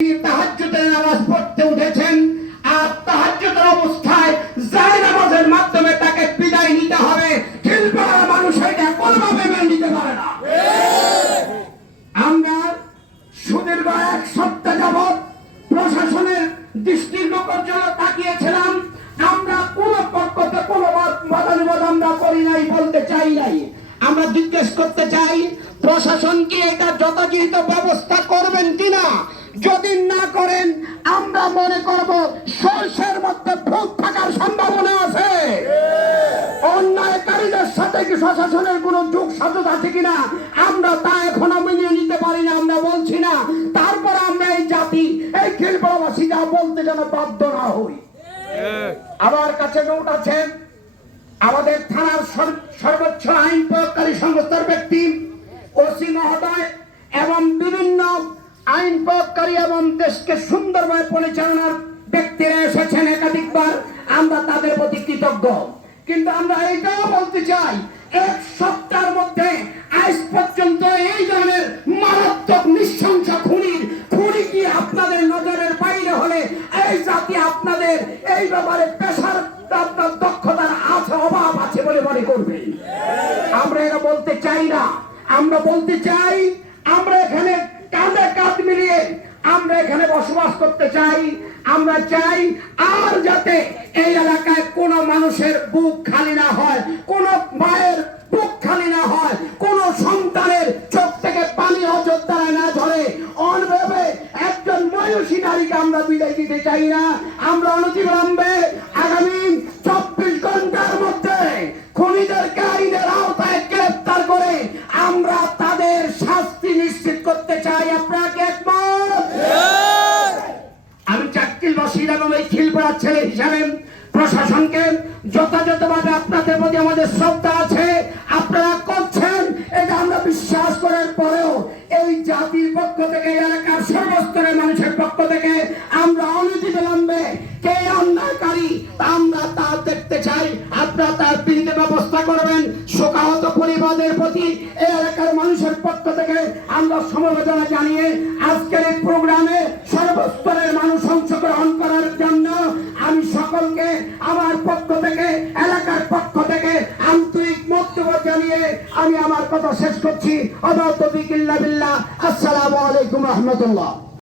তাহাজ্জুদের নামাজ পড়তে উঠেছেন, আর তাহাজ্জুদের অবস্থায় যায় নামাজের মাধ্যমে তাকে বিদায় নিতে হবে। খিলপাড়ার মানুষ এটা কোনোভাবে মেনে নিতে পারে না। আমরা সুদীর্ঘ এক সপ্তাহ যাবৎ প্রশাসনের দৃষ্টির জন্য তাকিয়েছিলাম। আমরা কোন পক্ষতে কোন বাদানুবাদ আমরা করি নাই, বলতে চাই নাই। আমরা জিজ্ঞেস করতে চাই প্রশাসন কি এটা যথাযথ ব্যবস্থা করবেন কিনা। যদি না করেন আমরা মনে করব সরষের মধ্যে ভূত থাকার সম্ভাবনা আছে। অন্যায়কারীদের সাথে কি প্রশাসনের কোন যোগ সাজস আছে কিনা আমরা তা এখনো মেনে নিতে পারি না, আমরা বলছি না। তারপর আমরা এই জাতি, এই খিলপাড়াবাসী যা বলতে যেন বাধ্য না হই। আমার কাছে নোট আছে, আমাদের থানার সর্বোচ্চ আইন প্রয়োগকারী সংস্থার ব্যক্তি ওসি মহোদয় এবং বিভিন্ন আইন প্রয়োগকারী এবং দেশকে সুন্দরভাবে পরিচালনার ব্যক্তিরা এসেছেন একাধিকবার। আমরা তাদের প্রতি কৃতজ্ঞ। কিন্তু আমরা এইটাও বলতে চাই, এক সপ্তাহের মধ্যে আজ পর্যন্ত এই ধরনের মারাত্মক নৃশংস খুনি কি আপনাদের নজরের বাইরে হলে এই জাতি আপনাদের এই ব্যাপারে পেশার দক্ষতার আছে, অভাব আছে বলে মনে করবে। আমরা এটা বলতে চাই না। আমরা বলতে চাই আমরা এখানে কাঁধে কাঁধ মিলিয়ে আমরা এখানে বসবাস করতে চাই। আমরা চাই আর যাতে এই এলাকায় কোন মানুষের বুক খালি না হয়, কোন মায়ের বুক খালি না হয়, কোন সন্তানের চোখ থেকে পানি অযোধ্যায় না ধরে অনভাবে একজন মহিষী নারীকে আমরা বিদায় দিতে চাই না। আমরা অনতিবিলম্বে আগামী 24 ঘন্টার মধ্যে খুনিদেরকে আইনের আওতায় গ্রেফতার করে আমরা তাদের শাস্তি নিশ্চিত করতে চাই। আপনাকে একমত? আমি চাটকিলবাসীর এবং এই খিলপাড়ার ছেলে হিসাবে প্রশাসনকে যথাযথভাবে আপনাদের প্রতি আমাদের শ্রদ্ধা আছে। আপনারা করছেন এটা আমরা বিশ্বাস করার পরেও এই জাতির পক্ষ থেকে, এলাকার সর্বস্তরের মানুষের পক্ষ থেকে আমরা অনতিবিলম্বে কে অন্যায়কারী আমরা তা দেখতে চাই। আপনারা তার বিরুদ্ধে ব্যবস্থা করবেন। শোকাহত পরিবারের প্রতি এই এলাকার মানুষের পক্ষ থেকে আমরা সমবেদনা জানিয়ে আজকের এই প্রোগ্রামে সর্বস্তরের মানুষ অংশগ্রহণ করার জন্য আমি সকলকে আমার পক্ষ থেকে, এলাকার পক্ষ থেকে আন্তরিক মন্তব্য জানিয়ে আমি আমার কথা শেষ করছি। আসসালামু আলাইকুম রহমতুল্লাহ।